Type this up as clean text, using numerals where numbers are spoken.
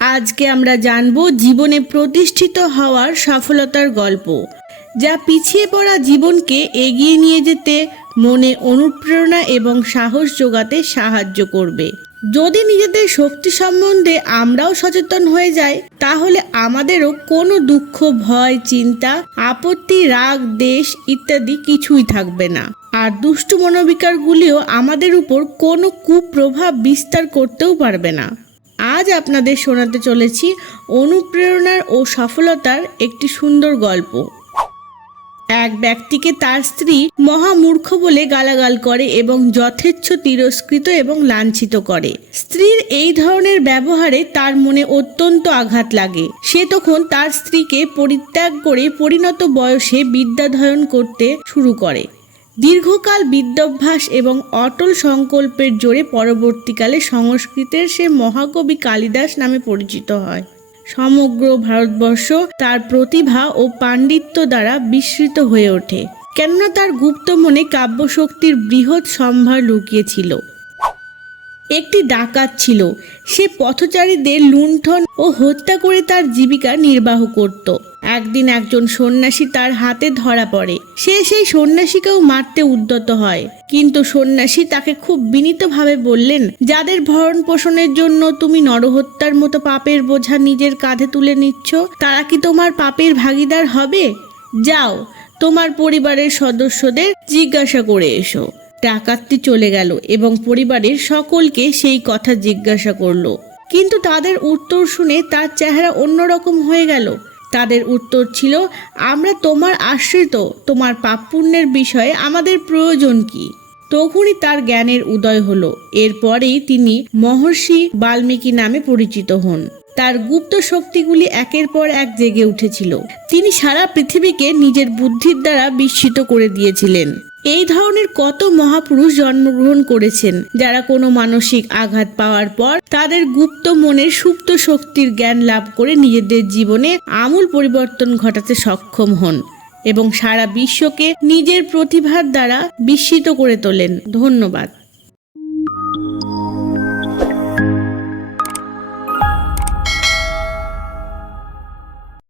আজকে আমরা জানব জীবনে প্রতিষ্ঠিত হওয়ার সফলতার গল্প, যা পিছিয়ে পড়া জীবনকে এগিয়ে নিয়ে যেতে মনে অনুপ্রেরণা এবং সাহস জোগাতে সাহায্য করবে। যদি নিজেদের শক্তি সম্বন্ধে আমরাও সচেতন হয়ে যাই, তাহলে আমাদেরও কোনো দুঃখ, ভয়, চিন্তা, আপত্তি, রাগ, দ্বেষ ইত্যাদি কিছুই থাকবে না। আর দুষ্টু মনোবিকারগুলিও আমাদের উপর কোনো কুপ্রভাব বিস্তার করতেও পারবে না। আজ আপনাদের শোনাতে চলেছি অনুপ্রেরণার ও সফলতার একটি সুন্দর গল্প। এক ব্যক্তিকে তার স্ত্রী মহামূর্খ বলে গালাগাল করে এবং যথেচ্ছ তিরস্কৃত এবং লাঞ্ছিত করে। স্ত্রীর এই ধরনের ব্যবহারে তার মনে অত্যন্ত আঘাত লাগে। সে তখন তার স্ত্রীকে পরিত্যাগ করে পরিণত বয়সে বিদ্যাধ্যয়ন করতে শুরু করে। দীর্ঘকাল বিদ্যাভ্যাস এবং অটল সংকল্পের জোরে পরবর্তীকালে সংস্কৃতের সে মহাকবি কালিদাস নামে পরিচিত হয়। সমগ্র ভারতবর্ষ তার প্রতিভা ও পাণ্ডিত্য দ্বারা বিস্মৃত হয়ে ওঠে, কেননা তার গুপ্ত মনে কাব্যশক্তির বৃহৎ সম্ভার লুকিয়েছিল। একটি ডাকাত ছিল। সে পথচারীদের লুণ্ঠন ও হত্যা করে তার জীবিকা নির্বাহ করত। একদিন একজন সন্ন্যাসী তার হাতে ধরা পড়ে। সে সেই সন্ন্যাসীকেও মারতে উদ্যত হয়, কিন্তু সন্ন্যাসী তাকে খুব বিনীতভাবে বললেন, যাদের ভরণ পোষণের জন্য তুমি নরহত্যার মতো পাপের বোঝা নিজের কাঁধে তুলে নিচ্ছ, তারা কি তোমার পাপের ভাগিদার হবে? যাও, তোমার পরিবারের সদস্যদের জিজ্ঞাসা করে এসো। ডাকাতটি চলে গেল এবং পরিবারের সকলকে সেই কথা জিজ্ঞাসা করলো, কিন্তু তাদের উত্তর শুনে তার চেহারা অন্যরকম হয়ে গেল। তাদের উত্তর ছিল, আমরা তোমার আশ্রিত, তোমার পাপ পুণ্যের বিষয়ে আমাদের প্রয়োজন কি? তখনই তার জ্ঞানের উদয় হলো। এরপরেই তিনি মহর্ষি বাল্মীকি নামে পরিচিত হন। তার গুপ্ত শক্তিগুলি একের পর এক জেগে উঠেছিল। তিনি সারা পৃথিবীকে নিজের বুদ্ধির দ্বারা বিস্মিত করে দিয়েছিলেন। এই ধরনের কত মহাপুরুষ জন্মগ্রহণ করেছেন, যারা কোনো মানসিক আঘাত পাওয়ার পর তাদের গুপ্ত মনের সুপ্ত শক্তির জ্ঞান লাভ করে নিজেদের জীবনে আমূল পরিবর্তন ঘটাতে সক্ষম হন এবং সারা বিশ্বকে নিজের প্রতিভার দ্বারা বিস্মিত করে তোলেন। ধন্যবাদ।